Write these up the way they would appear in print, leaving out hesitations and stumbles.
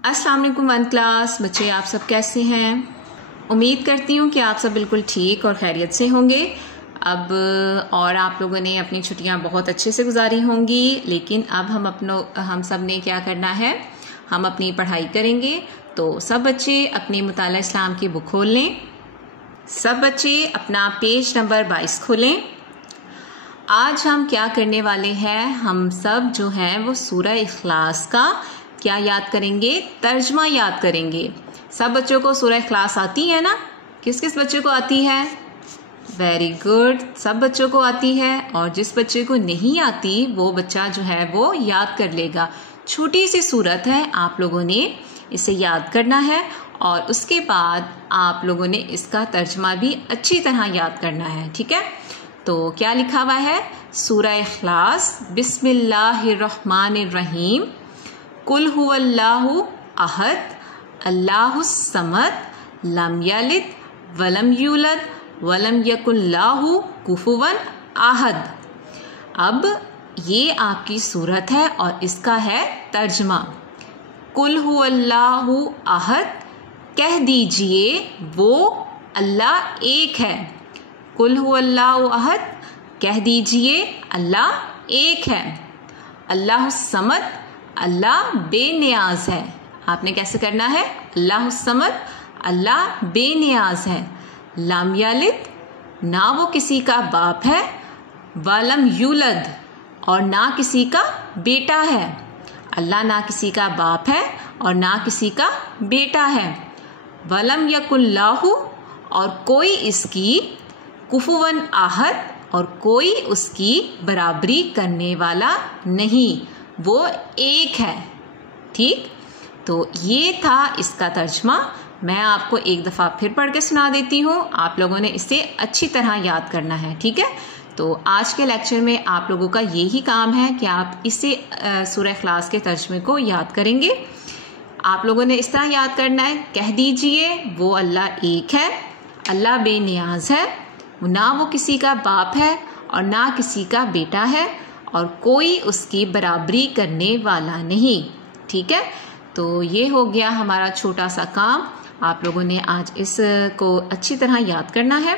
अस्सलाम वालेकुम one class बच्चे, आप सब कैसे हैं? उम्मीद करती हूँ कि आप सब बिल्कुल ठीक और खैरियत से होंगे। अब और आप लोगों ने अपनी छुट्टियाँ बहुत अच्छे से गुजारी होंगी, लेकिन अब हम सब ने क्या करना है, हम अपनी पढ़ाई करेंगे। तो सब बच्चे अपनी मुताला इस्लाम की बुक खोल लें। सब बच्चे अपना पेज नंबर 22 खोलें। आज हम क्या करने वाले हैं, हम सब जो हैं वो सूरह इखलास का क्या याद करेंगे, तर्जमा याद करेंगे। सब बच्चों को सूरह इखलास आती है ना? किस किस बच्चे को आती है? वेरी गुड, सब बच्चों को आती है। और जिस बच्चे को नहीं आती वो बच्चा जो है वो याद कर लेगा। छोटी सी सूरत है, आप लोगों ने इसे याद करना है और उसके बाद आप लोगों ने इसका तर्जमा भी अच्छी तरह याद करना है। ठीक है, तो क्या लिखा हुआ है? सूरह इखलास, बिस्मिल्लाहिर्रहमानिर्रहीम, कुल हुवल्लाहु अहद, अल्लाहुस समद, लम यलिद वलम यूलद वलम यकुल्लाहु कुफुवन अहद। अब ये आपकी सूरत है और इसका है तर्जमा। कुल हुवल्लाहु अहद, कह दीजिए वो अल्लाह एक है। कुल हुवल्लाहु अहद, कह दीजिए अल्लाह एक है। अल्लाहुस समद, अल्लाह बेनियाज है। आपने कैसे करना है? अल्लाहुस समद, अल्लाह बेनियाज है। लम यलिद, ना वो किसी का बाप है। वलम यूलद, और ना किसी का बेटा है। अल्लाह ना किसी का बाप है और ना किसी का बेटा है। वलम यकुल्लाहु, और कोई इसकी, कुफुवन अहद, और कोई उसकी बराबरी करने वाला नहीं, वो एक है। ठीक, तो ये था इसका तर्जमा। मैं आपको एक दफ़ा फिर पढ़ के सुना देती हूँ, आप लोगों ने इसे अच्छी तरह याद करना है। ठीक है, तो आज के लेक्चर में आप लोगों का यही काम है कि आप इसे सूरह इखलास के तर्जमे को याद करेंगे। आप लोगों ने इस तरह याद करना है, कह दीजिए वो अल्लाह एक है, अल्लाह बेनियाज है, ना वो किसी का बाप है और ना किसी का बेटा है, और कोई उसकी बराबरी करने वाला नहीं। ठीक है, तो ये हो गया हमारा छोटा सा काम। आप लोगों ने आज इसको अच्छी तरह याद करना है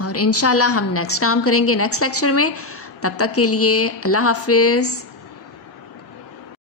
और इंशाल्लाह हम नेक्स्ट काम करेंगे नेक्स्ट लेक्चर में। तब तक के लिए अल्लाह हाफिज़।